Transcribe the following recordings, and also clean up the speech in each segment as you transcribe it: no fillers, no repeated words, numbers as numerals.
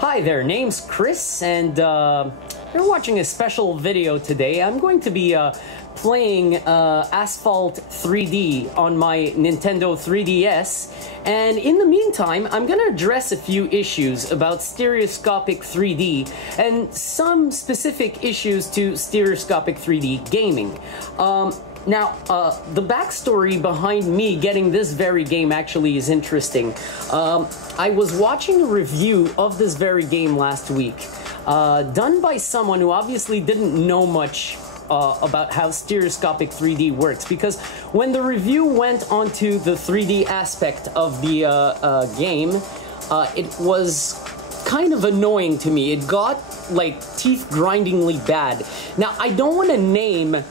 Hi there, name's Chris, and you're watching a special video today. I'm going to be playing Asphalt 3D on my Nintendo 3DS, and in the meantime, I'm going to address a few issues about stereoscopic 3D and some specific issues to stereoscopic 3D gaming. Now, the backstory behind me getting this very game actually is interesting. I was watching a review of this very game last week, done by someone who obviously didn't know much about how stereoscopic 3D works, because when the review went onto the 3D aspect of the game, it was kind of annoying to me. It got, like, teeth-grindingly bad. Now, I don't want to name...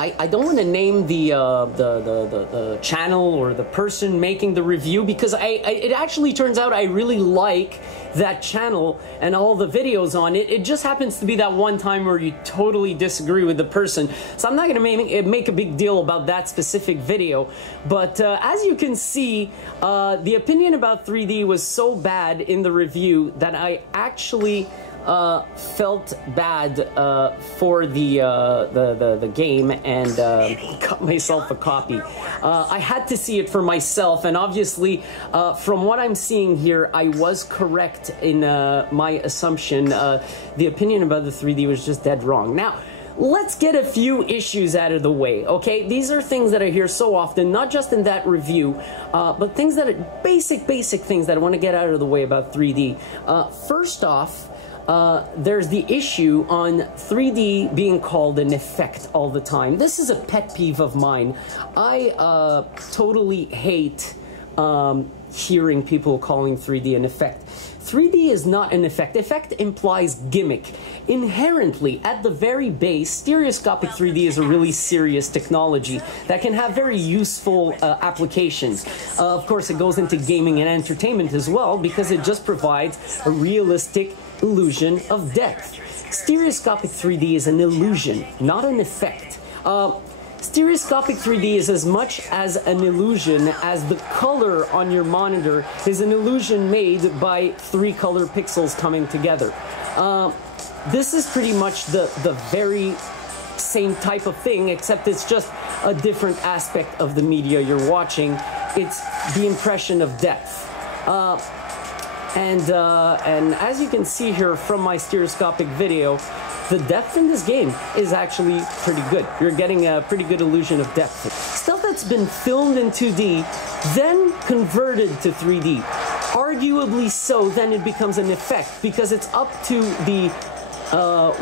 I don't want to name the channel or the person making the review, because it actually turns out I really like that channel and all the videos on it. It just happens to be that one time where you totally disagree with the person. So I'm not going to make a big deal about that specific video. But as you can see, the opinion about 3D was so bad in the review that I actually... felt bad for the game and got myself a copy. I had to see it for myself, and obviously from what I'm seeing here, I was correct in my assumption. The opinion about the 3D was just dead wrong. Now, let's get a few issues out of the way, okay? These are things that I hear so often, not just in that review, but things that are basic things that I want to get out of the way about 3D. First off, there's the issue on 3D being called an effect all the time. This is a pet peeve of mine. I totally hate hearing people calling 3D an effect. 3D is not an effect. Effect implies gimmick. Inherently, at the very base, stereoscopic 3D is a really serious technology that can have very useful applications. Of course, it goes into gaming and entertainment as well, because it just provides a realistic illusion of depth. Stereoscopic 3D is an illusion, not an effect. Stereoscopic 3D is as much as an illusion as the color on your monitor is an illusion made by 3 color pixels coming together. This is pretty much the very same type of thing, except it's just a different aspect of the media you're watching. It's the impression of depth. And as you can see here from my stereoscopic video, the depth in this game is actually pretty good. You're getting a pretty good illusion of depth. Stuff that's been filmed in 2D, then converted to 3D. Arguably so, then it becomes an effect, because it's up to the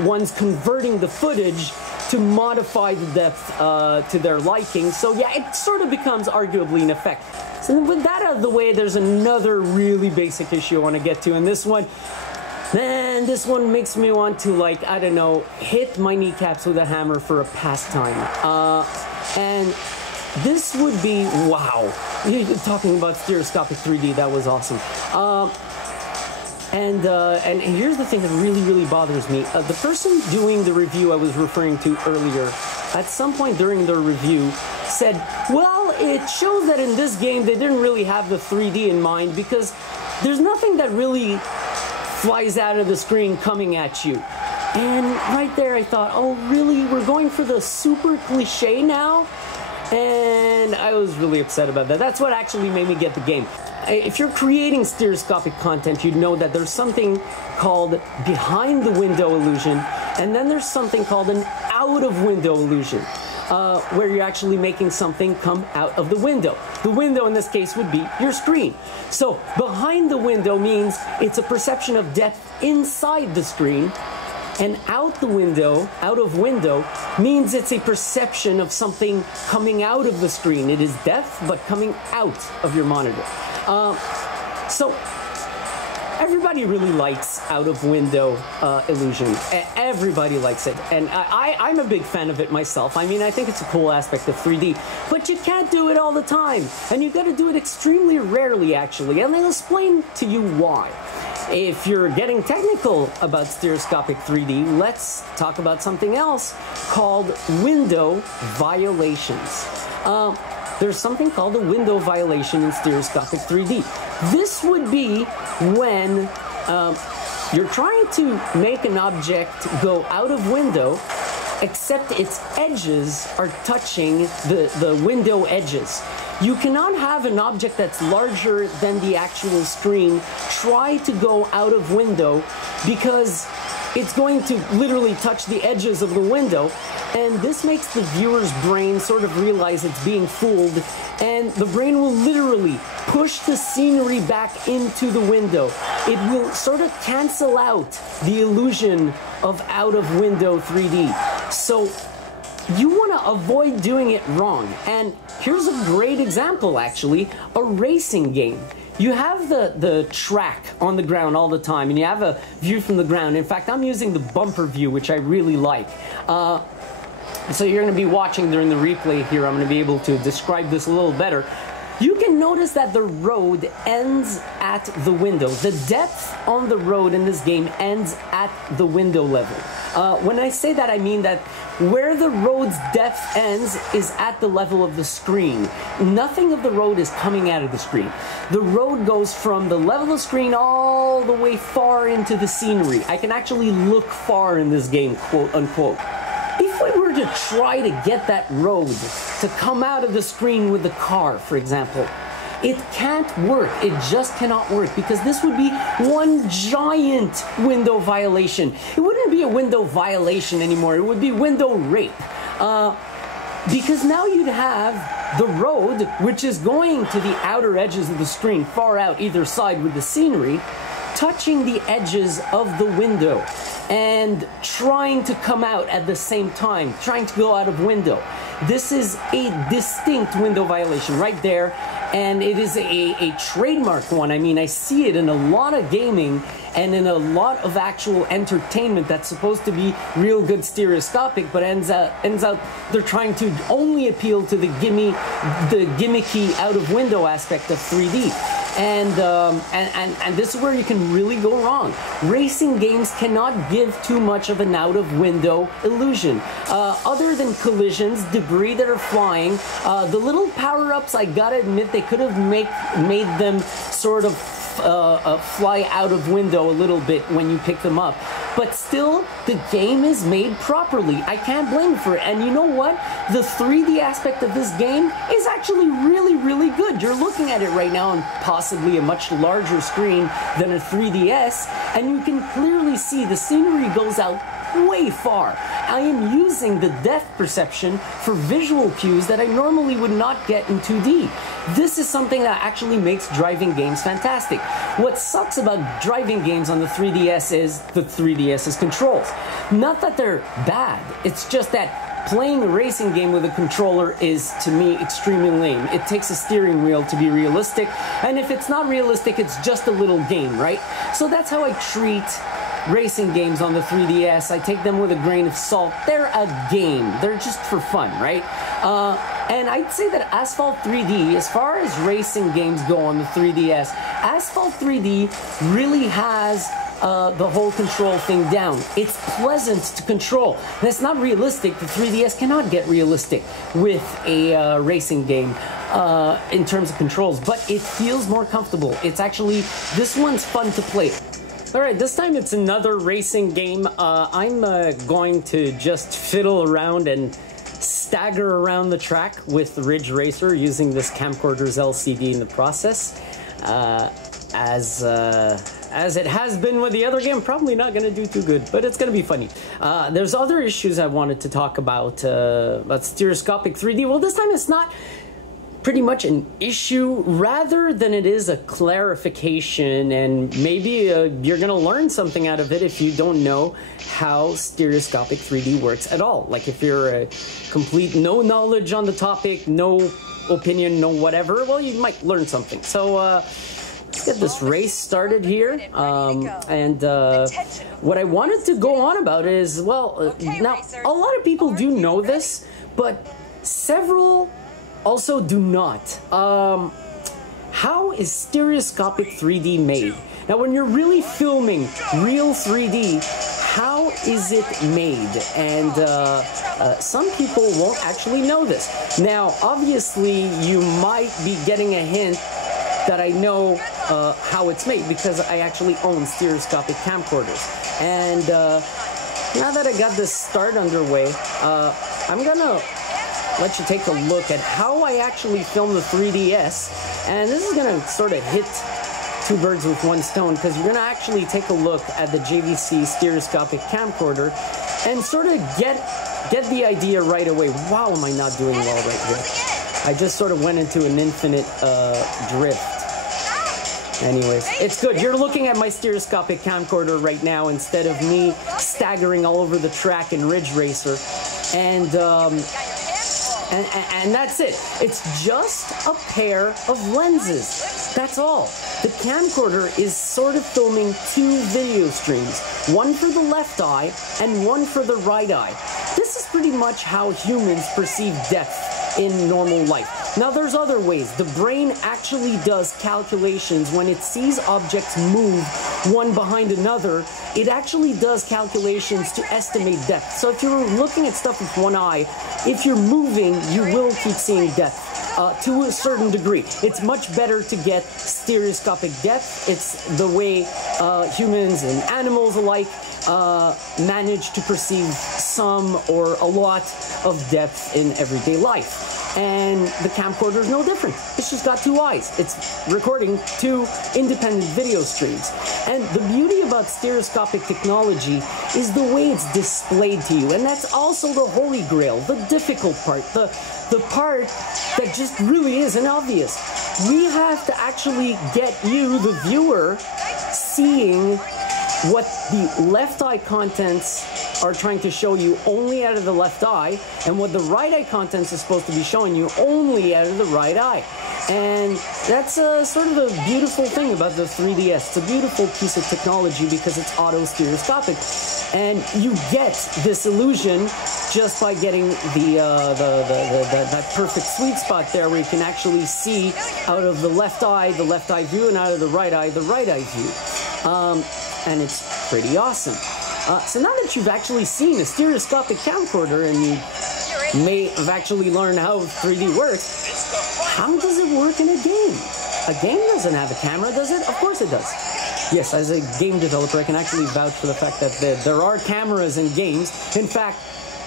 ones converting the footage to modify the depth to their liking. So yeah, it sort of becomes arguably an effect. So with that out of the way, there's another really basic issue I want to get to, and this one, man, this one makes me want to, like, I don't know, hit my kneecaps with a hammer for a pastime. And this would be, wow, you're talking about stereoscopic 3D, that was awesome. And here's the thing that really bothers me. The person doing the review I was referring to earlier, at some point during the review, said, well, it shows that in this game they didn't really have the 3D in mind, because there's nothing that really flies out of the screen coming at you. And right there I thought, oh really, we're going for the super cliche now? And I was really upset about that. That's what actually made me get the game. If you're creating stereoscopic content, you'd know that there's something called behind the window illusion, and then there's something called an out of window illusion, where you're actually making something come out of the window. The window in this case would be your screen. So behind the window means it's a perception of depth inside the screen, and out of window means it's a perception of something coming out of the screen. It is depth, but coming out of your monitor. So everybody really likes out-of-window illusion. Everybody likes it, and I'm a big fan of it myself. I mean, I think it's a cool aspect of 3D, but you can't do it all the time, and you've got to do it extremely rarely, actually, and I'll explain to you why. If you're getting technical about stereoscopic 3D, let's talk about something else called window violations. there's something called a window violation in stereoscopic 3D. This would be when you're trying to make an object go out of window, except its edges are touching the window edges. You cannot have an object that's larger than the actual screen try to go out of window, because it's going to literally touch the edges of the window, and this makes the viewer's brain sort of realize it's being fooled, and the brain will literally push the scenery back into the window. It will sort of cancel out the illusion of out of window 3D. So you want to avoid doing it wrong. And here's a great example, actually, a racing game. You have the track on the ground all the time, and you have a view from the ground. In fact, I'm using the bumper view, which I really like. So you're going to be watching during the replay here. I'm going to be able to describe this a little better. You can notice that the road ends at the window. The depth on the road in this game ends at the window level. When I say that, I mean that where the road's depth ends is at the level of the screen. Nothing of the road is coming out of the screen. The road goes from the level of the screen all the way far into the scenery. I can actually look far in this game, quote unquote. If we were to try to get that road to come out of the screen with the car, for example, it can't work. It just cannot work, because this would be one giant window violation. It wouldn't be a window violation anymore. It would be window rape. Because now you'd have the road, which is going to the outer edges of the screen, far out either side with the scenery, touching the edges of the window and trying to come out at the same time, trying to go out of window. This is a distinct window violation right there, and it is a trademark one. I mean, I see it in a lot of gaming and in a lot of actual entertainment that's supposed to be real good stereoscopic, but ends out they're trying to only appeal to the gimmicky out of window aspect of 3D. And this is where you can really go wrong. Racing games cannot give too much of an out-of-window illusion. Other than collisions, debris that are flying, the little power-ups, I gotta admit, they could have made them sort of fly out of window a little bit when you pick them up. But still, the game is made properly. I can't blame you for it. And you know what? The 3D aspect of this game is actually really, really good. You're looking at it right now on possibly a much larger screen than a 3DS, and you can clearly see the scenery goes out way far. I am using the depth perception for visual cues that I normally would not get in 2D. This is something that actually makes driving games fantastic. What sucks about driving games on the 3DS is the 3DS's controls. Not that they're bad, it's just that playing a racing game with a controller is, to me, extremely lame. It takes a steering wheel to be realistic, and if it's not realistic, it's just a little game, right? So that's how I treat racing games on the 3DS. I take them with a grain of salt. They're a game. They're just for fun, right? And I'd say that Asphalt 3D, as far as racing games go on the 3DS, Asphalt 3D really has the whole control thing down. It's pleasant to control. And it's not realistic. The 3DS cannot get realistic with a racing game in terms of controls, but it feels more comfortable. It's actually, this one's fun to play. Alright, this time it's another racing game. I'm going to just fiddle around and stagger around the track with Ridge Racer using this camcorder's LCD in the process. As it has been with the other game, probably not going to do too good, but it's going to be funny. There's other issues I wanted to talk about stereoscopic 3D. Well, this time it's not pretty much an issue rather than it is a clarification, and maybe you're gonna learn something out of it if you don't know how stereoscopic 3D works at all. Like if you're a complete no knowledge on the topic, no opinion, no whatever, well, you might learn something. So let's get this race started here. What I wanted to go on about is, well, now a lot of people do know this, but several also do not. How is stereoscopic 3D made? Now, when you're really filming real 3D, how is it made? And some people won't actually know this. Now, obviously, you might be getting a hint that I know how it's made because I actually own stereoscopic camcorders. And now that I got this start underway, I'm gonna let you take a look at how I actually film the 3DS. And this is gonna sort of hit two birds with one stone, because you're gonna actually take a look at the JVC stereoscopic camcorder and sort of get the idea right away. Wow, am I not doing well right here? I just sort of went into an infinite drift. Anyways, it's good. You're looking at my stereoscopic camcorder right now instead of me staggering all over the track in Ridge Racer. And that's it. It's just a pair of lenses. That's all. The camcorder is sort of filming two video streams, one for the left eye and one for the right eye. This is pretty much how humans perceive depth in normal life. Now, there's other ways. The brain actually does calculations when it sees objects move one behind another. It actually does calculations to estimate depth. So if you're looking at stuff with one eye, if you're moving, you will keep seeing depth. To a certain degree. It's much better to get stereoscopic depth. It's the way humans and animals alike manage to perceive some or a lot of depth in everyday life. And the camcorder is no different. It's just got two eyes. It's recording two independent video streams. And the beauty about stereoscopic technology is the way it's displayed to you. And that's also the holy grail, the difficult part, the part that just really isn't obvious. We have to actually get you, the viewer, seeing what the left eye contents are trying to show you only out of the left eye, and what the right eye contents is supposed to be showing you only out of the right eye. And that's sort of a beautiful thing about the 3DS. It's a beautiful piece of technology because it's auto-stereoscopic. And you get this illusion just by getting that perfect sweet spot there where you can actually see out of the left eye view, and out of the right eye view. And it's pretty awesome. So now that you've actually seen a stereoscopic camcorder and you may have actually learned how 3D works, how does it work in a game? A game doesn't have a camera, does it? Of course it does. Yes, as a game developer, I can actually vouch for the fact that there are cameras in games. In fact,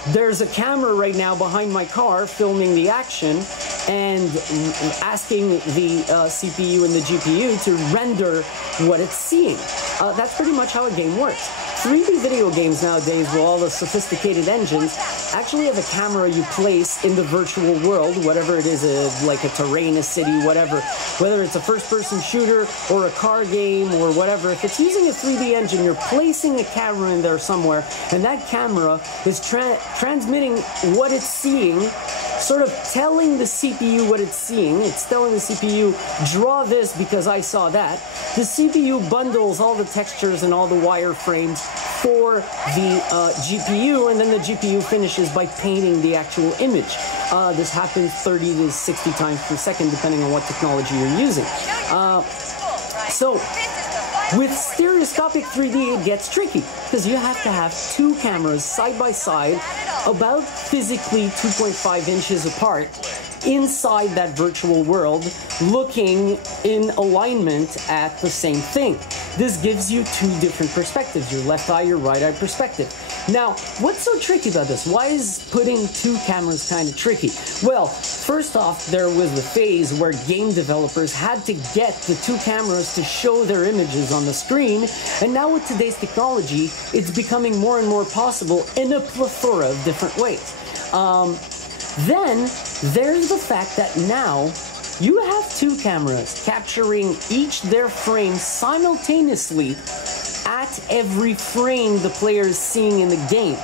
there's a camera right now behind my car filming the action and asking the CPU and the GPU to render what it's seeing. That's pretty much how a game works. 3D video games nowadays, with all the sophisticated engines, actually have a camera you place in the virtual world, whatever it is, like a terrain, a city, whatever. Whether it's a first-person shooter or a car game or whatever, if it's using a 3D engine, you're placing a camera in there somewhere, and that camera is transmitting what it's seeing, sort of telling the CPU what it's seeing. It's telling the CPU, draw this because I saw that. The CPU bundles all the textures and all the wireframes for the GPU, and then the GPU finishes by painting the actual image. This happens 30 to 60 times per second, depending on what technology you're using. So, with stereoscopic 3D, it gets tricky, because you have to have two cameras side by side, about physically 2.5 inches apart, inside that virtual world, looking in alignment at the same thing. This gives you two different perspectives, your left eye, your right eye perspective. Now, what's so tricky about this? Why is putting two cameras kind of tricky? Well, first off, there was the phase where game developers had to get the two cameras to show their images on the screen, and now with today's technology, it's becoming more and more possible in a plethora of different ways. Then, there's the fact that now, you have two cameras capturing each their frame simultaneously at every frame the player is seeing in the game.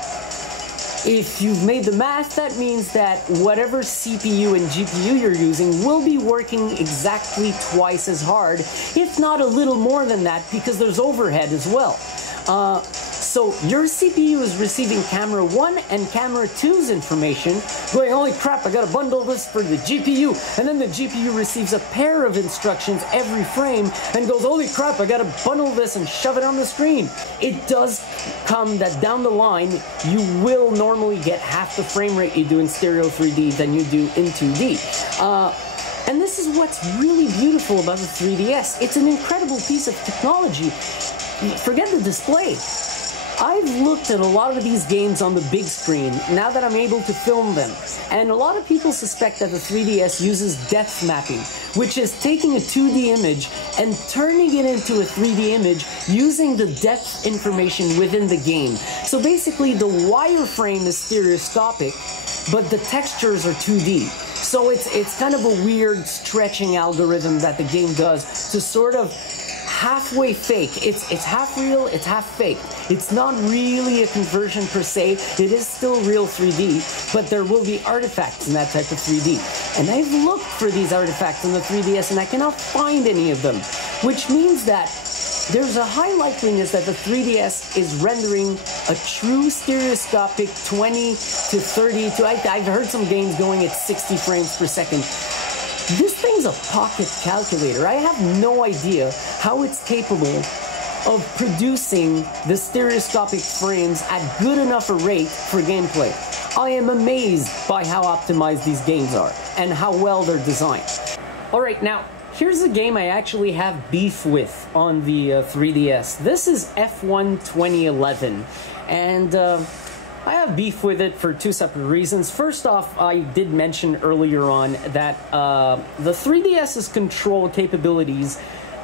If you've made the math, that means that whatever CPU and GPU you're using will be working exactly twice as hard, if not a little more than that, because there's overhead as well. So your CPU is receiving camera 1 and camera 2's information, going, holy crap, I gotta bundle this for the GPU, and then the GPU receives a pair of instructions every frame and goes, holy crap, I gotta bundle this and shove it on the screen. It does come that down the line, you will normally get half the frame rate you do in stereo 3D than you do in 2D. And this is what's really beautiful about the 3DS. It's an incredible piece of technology. Forget the display. I've looked at a lot of these games on the big screen now that I'm able to film them, and a lot of people suspect that the 3DS uses depth mapping, which is taking a 2D image and turning it into a 3D image using the depth information within the game. So basically the wireframe is stereoscopic, but the textures are 2D. So it's kind of a weird stretching algorithm that the game does to sort of halfway fake. It's half real, it's half fake. It's not really a conversion per se. It is still real 3D, but there will be artifacts in that type of 3D. And I've looked for these artifacts in the 3DS and I cannot find any of them, which means that there's a high likeliness that the 3DS is rendering a true stereoscopic 20 to 30 to, I've heard some games going at 60 frames per second. This thing's a pocket calculator. I have no idea how it's capable of producing the stereoscopic frames at good enough a rate for gameplay. I am amazed by how optimized these games are and how well they're designed. Alright, now, here's a game I actually have beef with on the 3DS. This is F1 2011, and I have beef with it for two separate reasons. First off, I did mention earlier on that the 3DS's control capabilities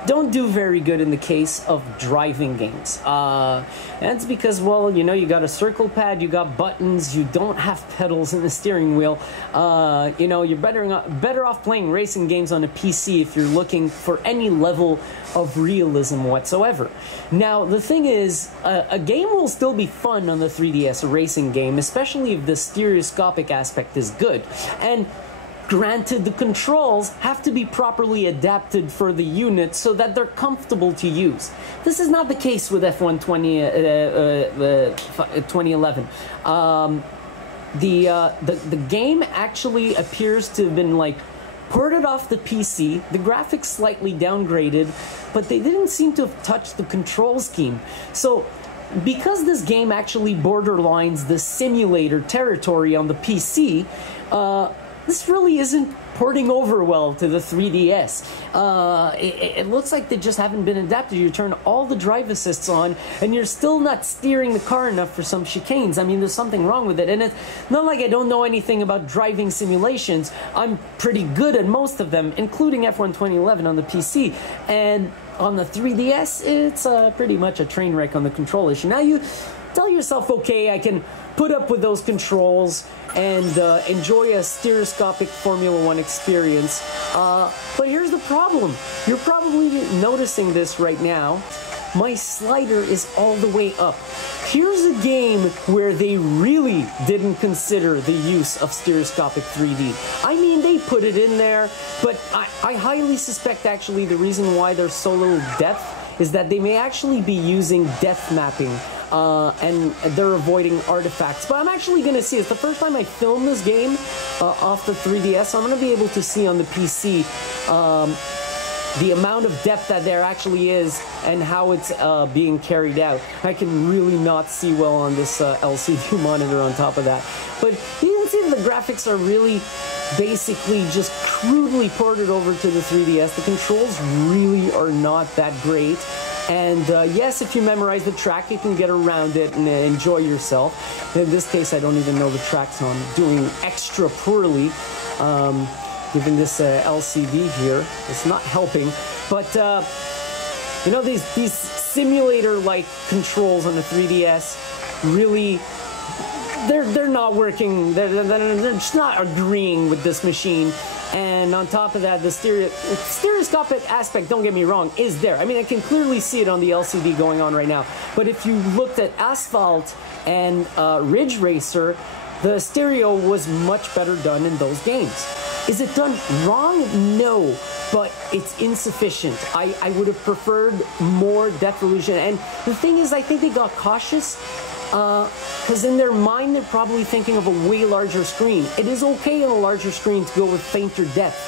don't do very good in the case of driving games. That's because, well, you know, you got a circle pad, you got buttons, you don't have pedals in the steering wheel. You know, you're better off playing racing games on a PC if you're looking for any level of realism whatsoever. Now, the thing is, a game will still be fun on the 3DS, a racing game, especially if the stereoscopic aspect is good. And granted, the controls have to be properly adapted for the unit so that they're comfortable to use. This is not the case with F1 2011. The game actually appears to have been like ported off the PC, the graphics slightly downgraded, but they didn't seem to have touched the control scheme. So because this game actually borderlines the simulator territory on the PC, this really isn't porting over well to the 3DS. It looks like they just haven't been adapted. You turn all the drive assists on, and you're still not steering the car enough for some chicanes. I mean, there's something wrong with it. And it's not like I don't know anything about driving simulations. I'm pretty good at most of them, including F1 2011 on the PC. And on the 3DS, it's pretty much a train wreck on the control issue. Now you tell yourself, okay, I can put up with those controls and enjoy a stereoscopic Formula 1 experience. But here's the problem. You're probably noticing this right now. My slider is all the way up. Here's a game where they really didn't consider the use of stereoscopic 3D. I mean, they put it in there, but I highly suspect actually the reason why there's so little depth is that they may actually be using depth mapping. And they're avoiding artifacts. But I'm actually going to see, it's the first time I film this game off the 3DS, so I'm going to be able to see on the PC the amount of depth that there actually is and how it's being carried out. I can really not see well on this LCD monitor on top of that. But you can see that the graphics are really basically just crudely ported over to the 3DS. The controls really are not that great. And yes, if you memorize the track, you can get around it and enjoy yourself. In this case, I don't even know the track, so I'm doing extra poorly. Given this LCD here, it's not helping. But you know, these simulator-like controls on the 3DS really, they're not working. They're just not agreeing with this machine. And on top of that, the stereoscopic aspect, don't get me wrong, is there. I mean, I can clearly see it on the LCD going on right now. But if you looked at Asphalt and Ridge Racer, the stereo was much better done in those games. Is it done wrong? No, but it's insufficient. I would have preferred more depth illusion. And the thing is, I think they got cautious because in their mind, they're probably thinking of a way larger screen. It is okay on a larger screen to go with fainter depth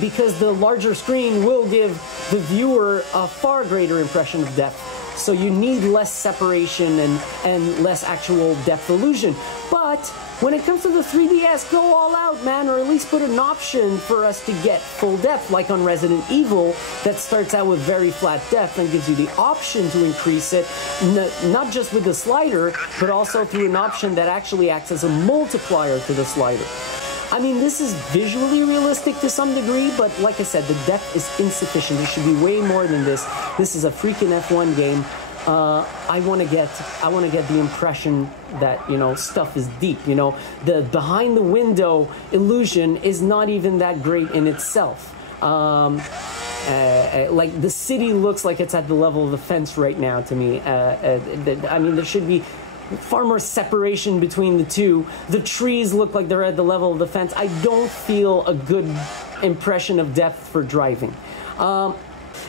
because the larger screen will give the viewer a far greater impression of depth. so you need less separation and less actual depth illusion. But when it comes to the 3DS, go all out, man, or at least put an option for us to get full depth, like on Resident Evil, that starts out with very flat depth and gives you the option to increase it, not just with the slider, but also through an option that actually acts as a multiplier to the slider. I mean, this is visually realistic to some degree, but like I said, the depth is insufficient. There should be way more than this. This is a freaking F1 game. I want to get the impression that, you know, stuff is deep. You know, the behind the window illusion is not even that great in itself. Like the city looks like it's at the level of the fence right now to me. I mean, there should be far more separation between the two. The trees look like they're at the level of the fence. I don't feel a good impression of depth for driving.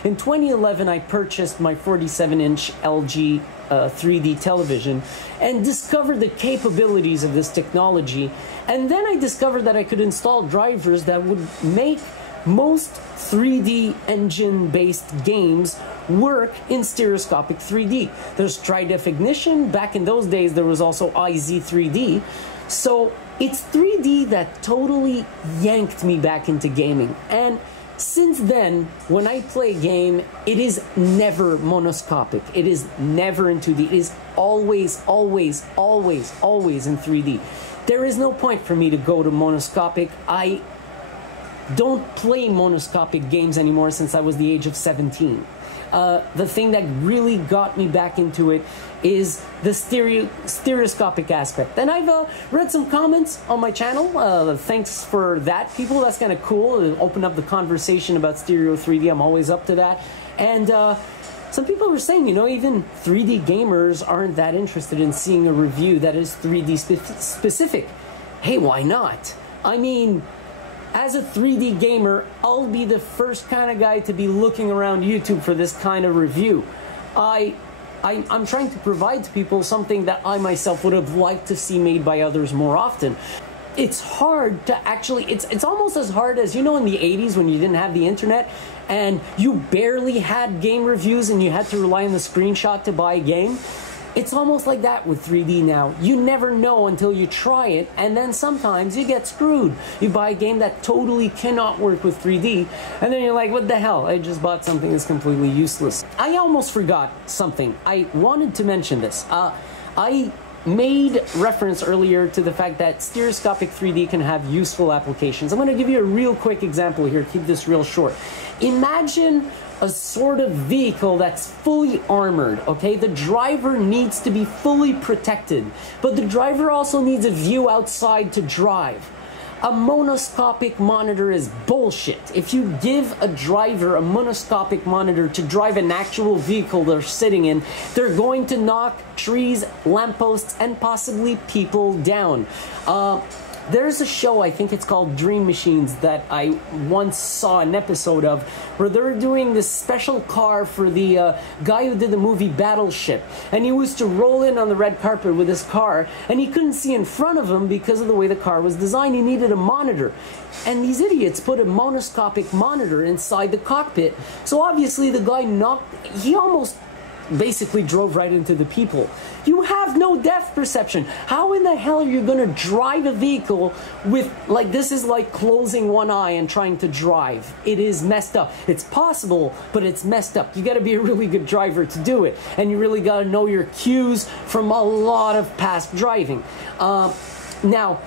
In 2011, I purchased my 47-inch LG 3D television and discovered the capabilities of this technology. And then I discovered that I could install drivers that would make most 3D engine-based games work in stereoscopic 3D. There's tri-definition. Back in those days, there was also IZ3D. So it's 3D that totally yanked me back into gaming. And since then, when I play a game, it is never monoscopic. It is never in 2D. It is always, always, always, always in 3D. There is no point for me to go to monoscopic. I don't play monoscopic games anymore since I was the age of 17. The thing that really got me back into it is the stereoscopic aspect. And I've read some comments on my channel. Thanks for that, people. That's kind of cool. Open up the conversation about stereo 3D. I'm always up to that. And some people were saying, you know, even 3D gamers aren't that interested in seeing a review that is 3D specific. Hey, why not? I mean, as a 3D gamer, I'll be the first kind of guy to be looking around YouTube for this kind of review. I'm trying to provide to people something that I myself would have liked to see made by others more often. It's hard to actually, it's almost as hard as, you know, in the 80s when you didn't have the internet and you barely had game reviews and you had to rely on the screenshot to buy a game. It's almost like that with 3D now. You never know until you try it, and then sometimes you get screwed. You buy a game that totally cannot work with 3D, and then you're like, what the hell? I just bought something that's completely useless. I almost forgot something. I wanted to mention this. I made reference earlier to the fact that stereoscopic 3D can have useful applications. I'm going to give you a real quick example here. Keep this real short. Imagine a sort of vehicle that's fully armored, okay? The driver needs to be fully protected, but the driver also needs a view outside to drive. A monoscopic monitor is bullshit. If you give a driver a monoscopic monitor to drive an actual vehicle they're sitting in, they're going to knock trees, lampposts, and possibly people down. There's a show, I think it's called Dream Machines, that I once saw an episode of, where they're doing this special car for the guy who did the movie Battleship. And he was to roll in on the red carpet with his car, and he couldn't see in front of him because of the way the car was designed. He needed a monitor. And these idiots put a monoscopic monitor inside the cockpit. So obviously the guy he almost basically drove right into the people. You have no depth perception. How in the hell are you going to drive a vehicle with, like, this is like closing one eye and trying to drive. It is messed up. It's possible, but it's messed up. You got to be a really good driver to do it. And you really got to know your cues from a lot of past driving. Now,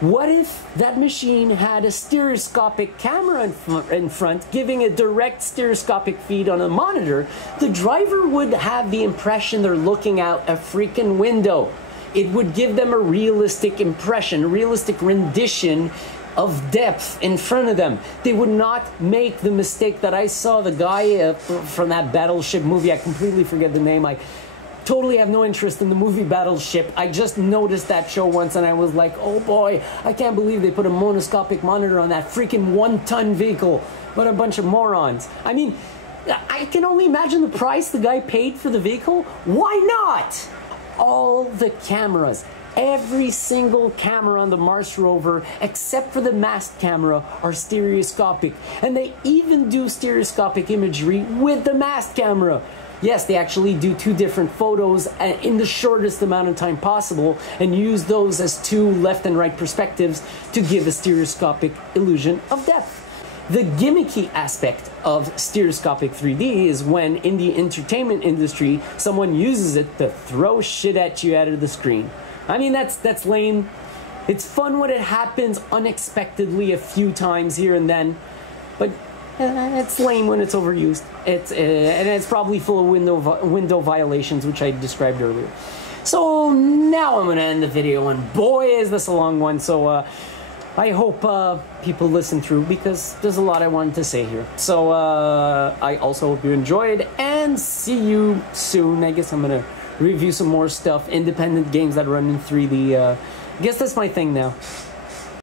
what if that machine had a stereoscopic camera in front, giving a direct stereoscopic feed on a monitor? The driver would have the impression they're looking out a freaking window. It would give them a realistic impression, a realistic rendition of depth in front of them. They would not make the mistake that I saw the guy from that Battleship movie. I completely forget the name. I totally have no interest in the movie Battleship. I just noticed that show once and I was like, oh boy, I can't believe they put a monoscopic monitor on that freaking one-ton vehicle. What a bunch of morons. I mean, I can only imagine the price the guy paid for the vehicle. Why not? All the cameras, every single camera on the Mars rover, except for the mast camera, are stereoscopic. And they even do stereoscopic imagery with the mast camera. Yes, they actually do two different photos in the shortest amount of time possible and use those as two left and right perspectives to give a stereoscopic illusion of depth. The gimmicky aspect of stereoscopic 3D is when, in the entertainment industry, someone uses it to throw shit at you out of the screen. I mean, that's lame. It's fun when it happens unexpectedly a few times here and then, but it's lame when it's overused. And it's probably full of window violations, which I described earlier. So now I'm going to end the video, and boy, is this a long one. So I hope people listen through, because there's a lot I wanted to say here. So I also hope you enjoyed, and see you soon. I guess I'm going to review some more stuff, independent games that run in 3D. I guess that's my thing now.